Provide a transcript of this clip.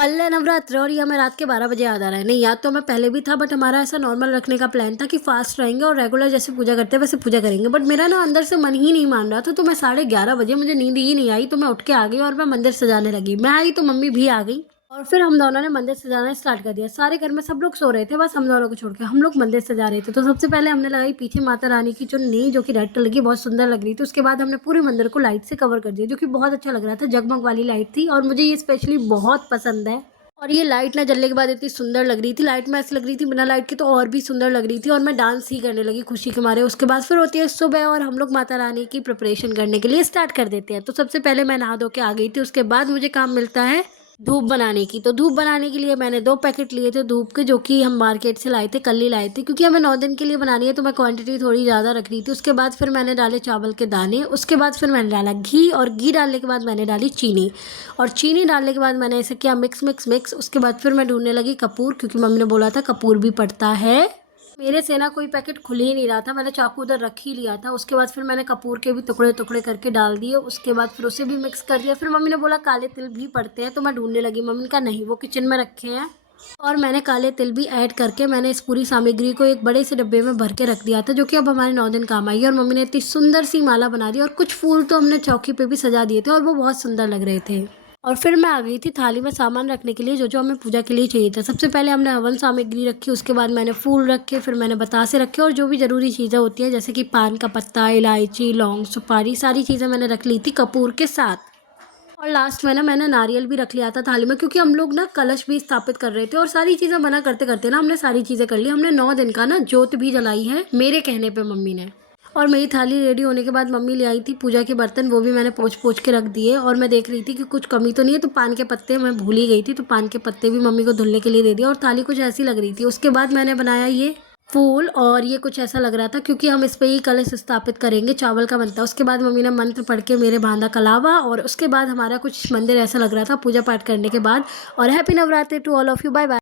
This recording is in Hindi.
कल है नवरात्र और ये हमें रात के 12 बजे याद आ रहा है। नहीं, याद तो हमें पहले भी था, बट हमारा ऐसा नॉर्मल रखने का प्लान था कि फास्ट रहेंगे और रेगुलर जैसे पूजा करते हैं वैसे पूजा करेंगे। बट मेरा ना अंदर से मन ही नहीं मान रहा था, तो मैं 11:30 बजे, मुझे नींद ही नहीं आई, तो मैं उठ के आ गई और मैं मंदिर सजाने लगी। मैं आई तो मम्मी भी आ गई और फिर हम दोनों ने मंदिर सजाना स्टार्ट कर दिया। सारे घर में सब लोग सो रहे थे, बस हम दोनों को छोड़ के हम लोग मंदिर सजा रहे थे। तो सबसे पहले हमने लगाई पीछे माता रानी की चुन्नी, जो कि रेड कलर की बहुत सुंदर लग रही थी। उसके बाद हमने पूरे मंदिर को लाइट से कवर कर दिया, जो कि बहुत अच्छा लग रहा था। जगमग वाली लाइट थी और मुझे ये स्पेशली बहुत पसंद है। और ये लाइट ना जलने के बाद इतनी सुंदर लग रही थी, लाइट में ऐसी लग रही थी बिना लाइट के तो और भी सुंदर लग रही थी, और मैं डांस ही करने लगी खुशी के मारे। उसके बाद फिर होती है सुबह और हम लोग माता रानी की प्रिपरेशन करने के लिए स्टार्ट कर देते हैं। तो सबसे पहले मैं नहा धो के आ गई थी। उसके बाद मुझे काम मिलता है धूप बनाने की। तो धूप बनाने के लिए मैंने 2 पैकेट लिए थे धूप के, जो कि हम मार्केट से लाए थे, कल ही लाए थे, क्योंकि हमें 9 दिन के लिए बनानी है, तो मैं क्वांटिटी थोड़ी ज़्यादा रख रही थी। उसके बाद फिर मैंने डाले चावल के दाने, उसके बाद फिर मैंने डाला घी, और घी डालने के बाद मैंने डाली चीनी, और चीनी डालने के बाद मैंने ऐसे किया मिक्स मिक्स मिक्स। उसके बाद फिर मैं ढूंढने लगी कपूर, क्योंकि मम्मी ने बोला था कपूर भी पड़ता है। मेरे से ना कोई पैकेट खुल ही नहीं रहा था, मैंने चाकू उधर रख ही लिया था। उसके बाद फिर मैंने कपूर के भी टुकड़े टुकड़े करके डाल दिए। उसके बाद फिर उसे भी मिक्स कर दिया। फिर मम्मी ने बोला काले तिल भी पड़ते हैं, तो मैं ढूंढने लगी। मम्मी ने कहा नहीं, वो किचन में रखे हैं। और मैंने काले तिल भी ऐड करके मैंने इस पूरी सामग्री को एक बड़े से डब्बे में भर के रख दिया था, जो कि अब हमारे 9 दिन काम आई। और मम्मी ने इतनी सुंदर सी माला बना दी, और कुछ फूल तो हमने चौकी पे भी सजा दिए थे और वो बहुत सुंदर लग रहे थे। और फिर मैं आ गई थी थाली में सामान रखने के लिए, जो जो हमें पूजा के लिए चाहिए था। सबसे पहले हमने हवन सामग्री रखी, उसके बाद मैंने फूल रखे, फिर मैंने बतासे रखे, और जो भी ज़रूरी चीज़ें होती हैं जैसे कि पान का पत्ता, इलायची, लौंग, सुपारी, सारी चीज़ें मैंने रख ली थी कपूर के साथ। और लास्ट में ना मैंने नारियल भी रख लिया था थाली में, क्योंकि हम लोग ना कलश भी स्थापित कर रहे थे। और सारी चीज़ें बना करते करते ना हमने सारी चीज़ें कर ली। हमने 9 दिन का ना जोत भी जलाई है मेरे कहने पे मम्मी ने। और मेरी थाली रेडी होने के बाद मम्मी ले आई थी पूजा के बर्तन, वो भी मैंने पोंछ पोंछ के रख दिए। और मैं देख रही थी कि कुछ कमी तो नहीं है, तो पान के पत्ते मैं भूल ही गई थी, तो पान के पत्ते भी मम्मी को धुलने के लिए दे दिया। और थाली कुछ ऐसी लग रही थी। उसके बाद मैंने बनाया ये फूल, और ये कुछ ऐसा लग रहा था क्योंकि हम इस पे ही कलश स्थापित करेंगे, चावल का बनता है। उसके बाद मम्मी ने मंत्र पढ़ के मेरे बांधा कलावा, और उसके बाद हमारा कुछ मंदिर ऐसा लग रहा था पूजा पाठ करने के बाद। और happy Navratri to all of you, bye bye.